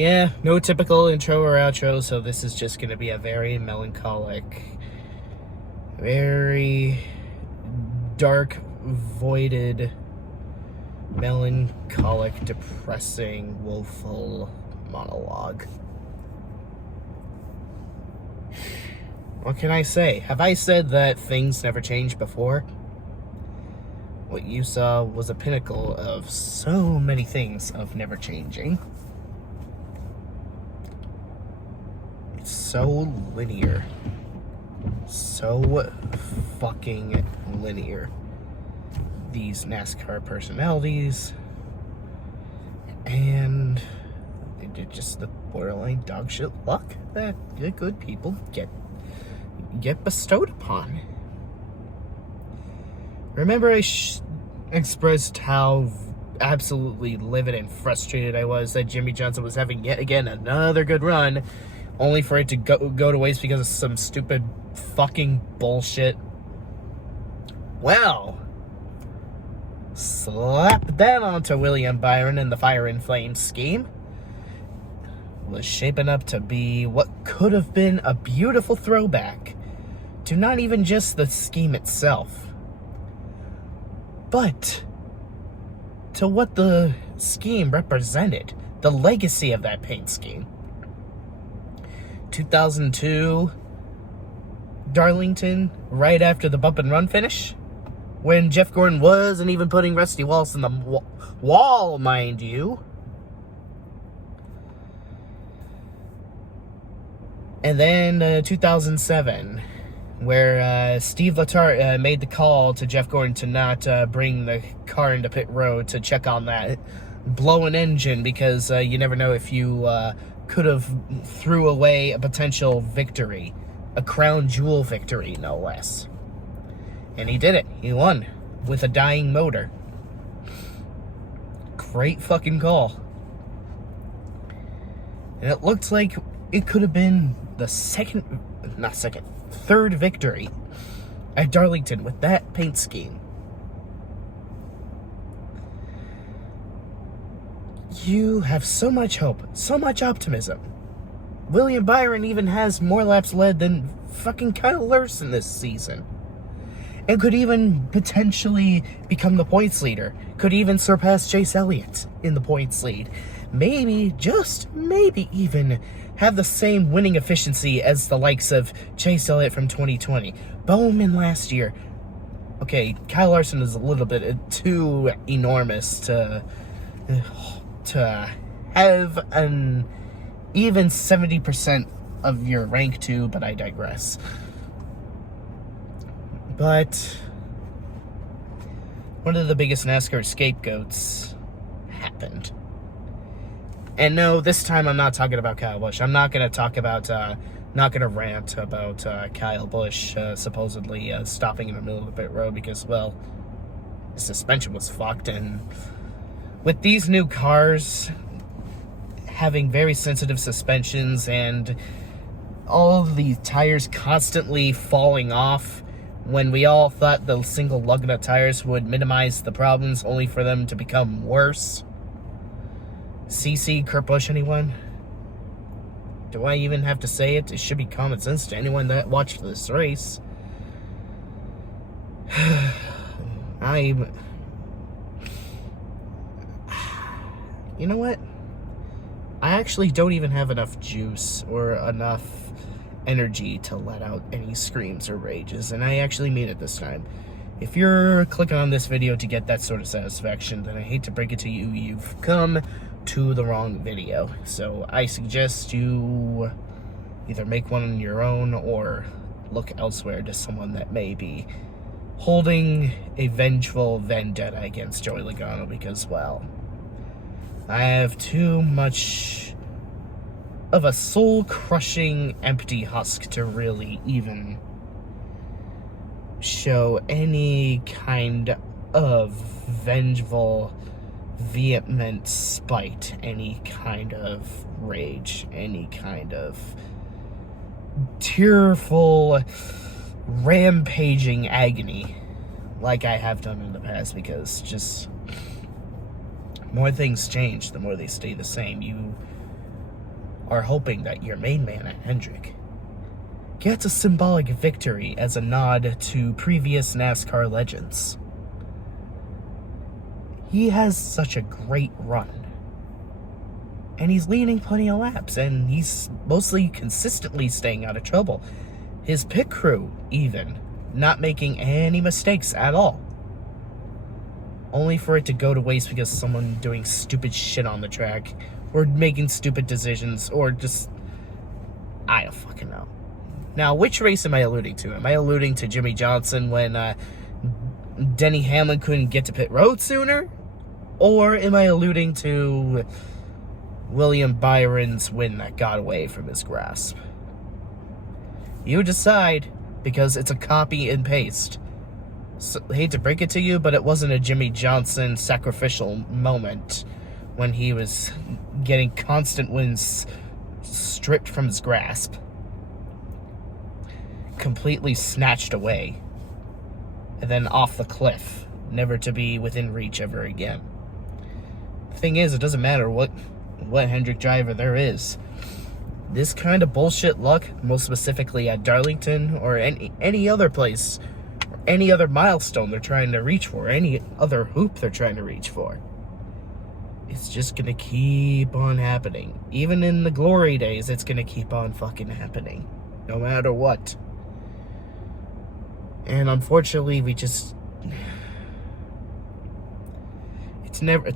Yeah, no typical intro or outro, so this is just going to be a very melancholic, very dark, voided, melancholic, depressing, woeful monologue. What can I say? Have I said that things never change before? What you saw was a pinnacle of so many things of never changing. It's so linear. So fucking linear. These NASCAR personalities. And just the borderline dog shit luck that the good people get bestowed upon. Remember I expressed how absolutely livid and frustrated I was that Jimmy Johnson was having yet again another good run, only for it to go to waste because of some stupid fucking bullshit. Well, slap that onto William Byron and the Fire and Flame scheme. Was shaping up to be what could have been a beautiful throwback to not even just the scheme itself, but to what the scheme represented, the legacy of that paint scheme. 2002, Darlington, right after the bump and run finish, when Jeff Gordon wasn't even putting Rusty Wallace in the wall, mind you. And then 2007, where Steve Letarte made the call to Jeff Gordon to not bring the car into pit road to check on that blowing engine, because you never know if you could have threw away a potential victory, a crown jewel victory, no less. And he did it. He won with a dying motor. Great fucking call. And it looked like it could have been the third victory at Darlington with that paint scheme. You have so much hope, so much optimism. William Byron even has more laps led than fucking Kyle Larson this season. And could even potentially become the points leader. Could even surpass Chase Elliott in the points lead. Maybe, just maybe even, have the same winning efficiency as the likes of Chase Elliott from 2020. Bowman last year. Okay, Kyle Larson is a little bit too enormous to have an even 70% of your rank to, but I digress. But one of the biggest NASCAR scapegoats happened. And no, this time I'm not talking about Kyle Busch. I'm not going to talk about, not going to rant about Kyle Busch supposedly stopping in the middle of the pit road because, well, the suspension was fucked. And with these new cars having very sensitive suspensions and all of the tires constantly falling off, when we all thought the single lug nut tires would minimize the problems, only for them to become worse. CC, Kurt Busch, anyone? Do I even have to say it? It should be common sense to anyone that watched this race. You know what? I actually don't even have enough juice or enough energy to let out any screams or rages, and I actually mean it this time. If you're clicking on this video to get that sort of satisfaction, then I hate to break it to you, you've come to the wrong video. So I suggest you either make one on your own or look elsewhere to someone that may be holding a vengeful vendetta against Joey Logano, because, well, I have too much of a soul-crushing empty husk to really even show any kind of vengeful, vehement spite, any kind of rage, any kind of tearful, rampaging agony like I have done in the past, because just more things change, the more they stay the same. are hoping that your main man at Hendrick gets a symbolic victory as a nod to previous NASCAR legends. He has such a great run. And he's leading plenty of laps, and he's mostly consistently staying out of trouble. His pit crew, even, not making any mistakes at all. Only for it to go to waste because someone doing stupid shit on the track, or making stupid decisions, or just... I don't fucking know. Now, which race am I alluding to? Am I alluding to Jimmy Johnson when Denny Hamlin couldn't get to pit road sooner? Or am I alluding to William Byron's win that got away from his grasp? You decide, because it's a copy and paste. So, hate to break it to you, but it wasn't a Jimmy Johnson sacrificial moment when he was getting constant wins stripped from his grasp, completely snatched away, and then off the cliff, never to be within reach ever again. The thing is, it doesn't matter what Hendrick driver there is. This kind of bullshit luck, most specifically at Darlington or any other place, or any other milestone they're trying to reach for, any other hoop they're trying to reach for, it's just gonna keep on happening. Even in the glory days, it's gonna keep on fucking happening, no matter what. And unfortunately, it's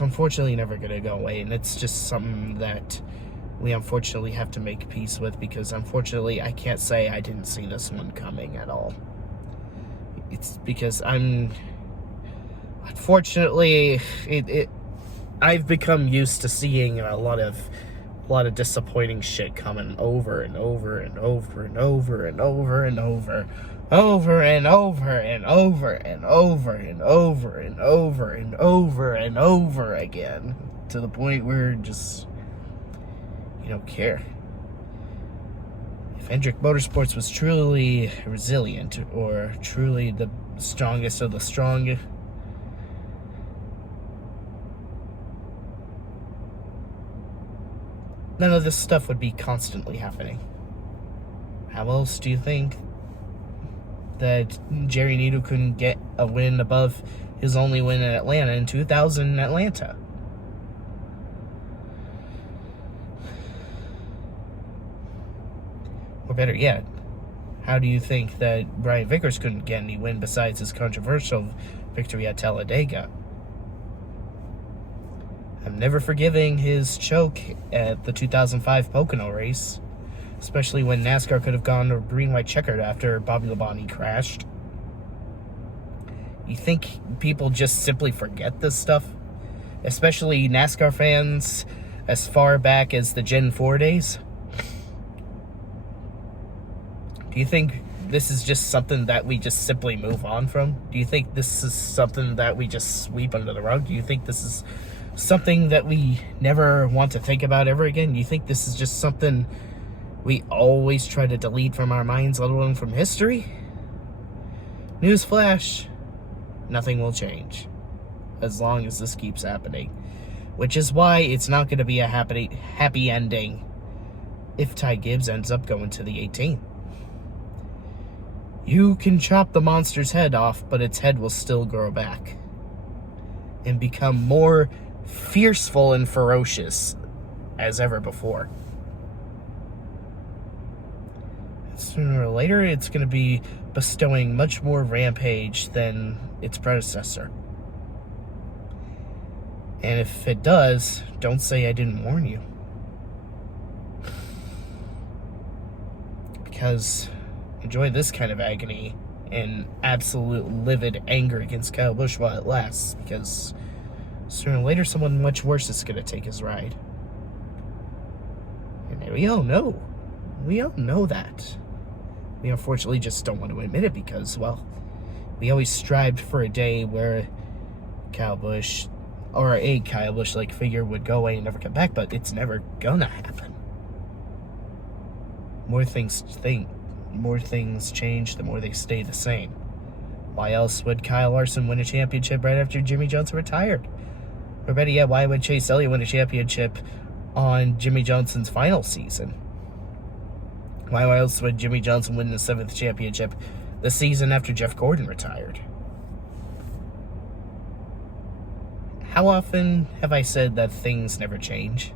unfortunately never gonna go away, and it's just something that we unfortunately have to make peace with, because unfortunately I can't say I didn't see this one coming at all. It's because unfortunately I've become used to seeing a lot of disappointing shit coming over and over and over and over and over and over and over and over and over and over and over and over and over again, to the point where just you don't care. If Hendrick Motorsports was truly resilient, or truly the strongest of the strong, none of this stuff would be constantly happening. How else do you think that Jerry Needle couldn't get a win above his only win in Atlanta in 2000 in Atlanta? Or better yet, how do you think that Brian Vickers couldn't get any win besides his controversial victory at Talladega? I'm never forgiving his choke at the 2005 Pocono race, especially when NASCAR could have gone to green-white checkered after Bobby Labonte crashed. You think people just simply forget this stuff? Especially NASCAR fans as far back as the Gen 4 days? Do you think this is just something that we just simply move on from? Do you think this is something that we just sweep under the rug? Do you think this is something that we never want to think about ever again? Do you think this is just something we always try to delete from our minds, let alone from history? Newsflash, nothing will change as long as this keeps happening. Which is why it's not going to be a happy ending if Ty Gibbs ends up going to the 18th. You can chop the monster's head off, but its head will still grow back and become more fierceful and ferocious as ever before. Sooner or later, it's going to be bestowing much more rampage than its predecessor. And if it does, don't say I didn't warn you. Because enjoy this kind of agony and absolute livid anger against Kyle Busch while it lasts, because sooner or later someone much worse is going to take his ride. And we all know. We all know that. We unfortunately just don't want to admit it because, well, we always strived for a day where Kyle Busch, or a Kyle Busch-like figure, would go away and never come back, but it's never gonna happen. More things change, the more they stay the same. Why else would Kyle Larson win a championship right after Jimmy Johnson retired? Or better yet, why would Chase Elliott win a championship on Jimmy Johnson's final season. Why else would Jimmy Johnson win the 7th championship the season after Jeff Gordon retired? How often have I said that things never change?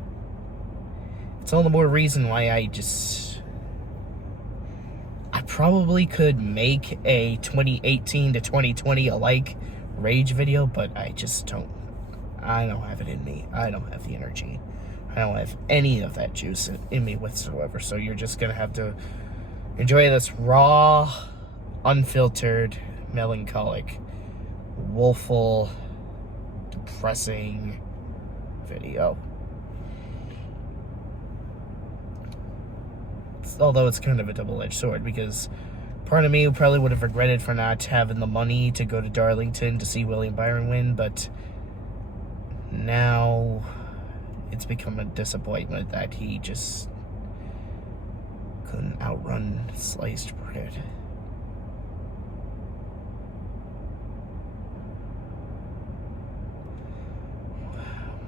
It's all the more reason why I probably could make a 2018 to 2020 alike rage video, but I just don't. I don't have it in me. I don't have the energy. I don't have any of that juice in me whatsoever. So you're just going to have to enjoy this raw, unfiltered, melancholic, woeful, depressing video. Although it's kind of a double-edged sword, because part of me probably would have regretted for not having the money to go to Darlington to see William Byron win, but now it's become a disappointment that he just couldn't outrun sliced bread.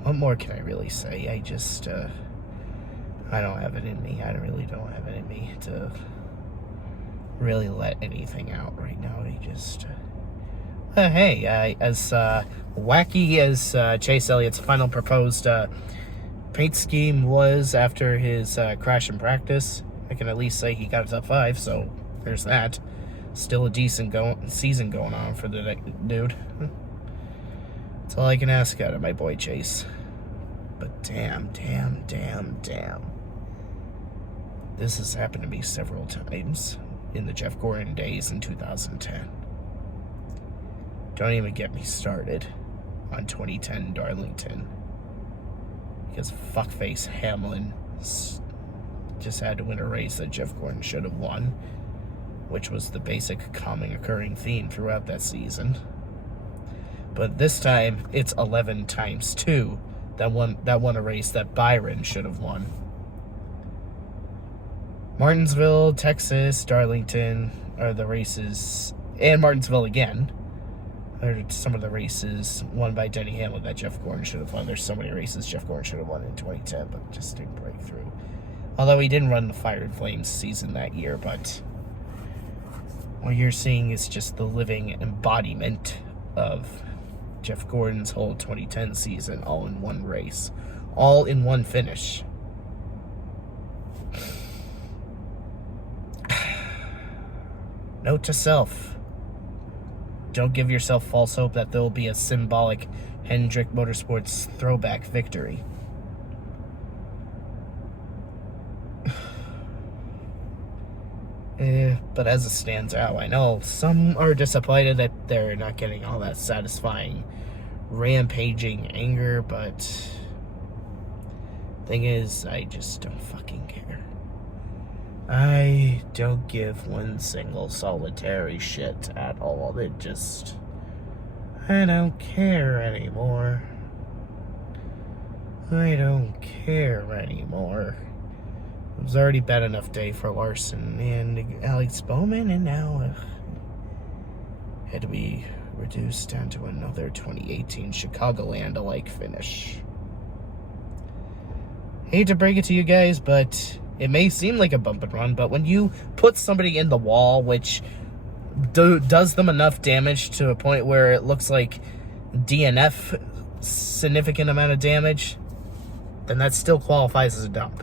What more can I really say? I don't have it in me. I really don't have it in me to really let anything out right now. Hey, as wacky as Chase Elliott's final proposed paint scheme was after his crash in practice, I can at least say he got a top 5, so there's that. Still a decent season going on for the dude. That's all I can ask out of my boy Chase. But damn. This has happened to me several times in the Jeff Gordon days in 2010. Don't even get me started on 2010 Darlington, because fuckface Hamlin just had to win a race that Jeff Gordon should have won, which was the basic common occurring theme throughout that season. But this time, it's 11 times 2 that won a race that Byron should have won. Martinsville, Texas, Darlington are the races, and Martinsville again, are some of the races won by Denny Hamlin that Jeff Gordon should have won. There's so many races Jeff Gordon should have won in 2010, but just didn't break through. Although he didn't run the Fire and Flames season that year, but what you're seeing is just the living embodiment of Jeff Gordon's whole 2010 season, all in one race, all in one finish. Note to self: don't give yourself false hope that there will be a symbolic Hendrick Motorsports throwback victory. But as it stands out, I know some are disappointed that they're not getting all that satisfying rampaging anger, but thing is, I just don't fucking care. I don't give one single solitary shit at all. I don't care anymore. I don't care anymore. It was already bad enough day for Larson and Alex Bowman, and now had to be reduced down to another 2018 Chicagoland-alike finish. Hate to break it to you guys, but it may seem like a bump and run, but when you put somebody in the wall, which does them enough damage to a point where it looks like DNF significant amount of damage, then that still qualifies as a dump.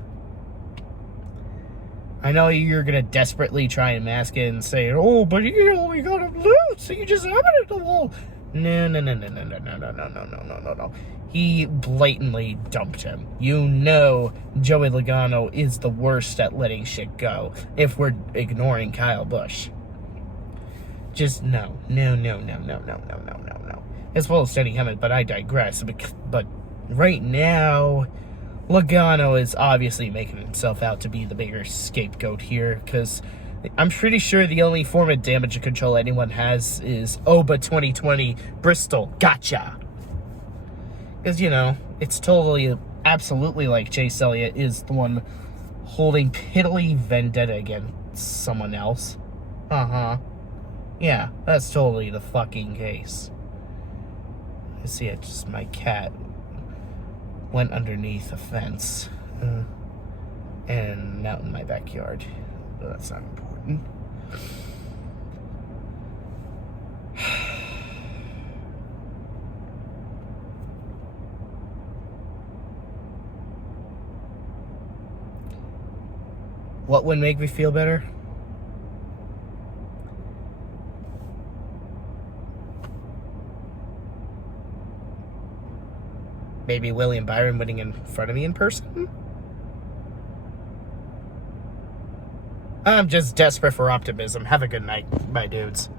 I know you're going to desperately try and mask it and say, oh, but he only got him loose, so you just have it at the wall. No. He blatantly dumped him. You know Joey Logano is the worst at letting shit go, if we're ignoring Kyle Busch. Just no. As well as Denny Hamlin, but I digress. But right now, Logano is obviously making himself out to be the bigger scapegoat here, because I'm pretty sure the only form of damage control anyone has is OBA 2020 Bristol. Gotcha! Because, you know, it's totally, absolutely like Chase Elliott is the one holding piddly vendetta against someone else. Yeah, that's totally the fucking case. I see it, just my cat went underneath a fence. And out in my backyard. But that's not important. What would make me feel better? Maybe William Byron winning in front of me in person? I'm just desperate for optimism. Have a good night, my dudes.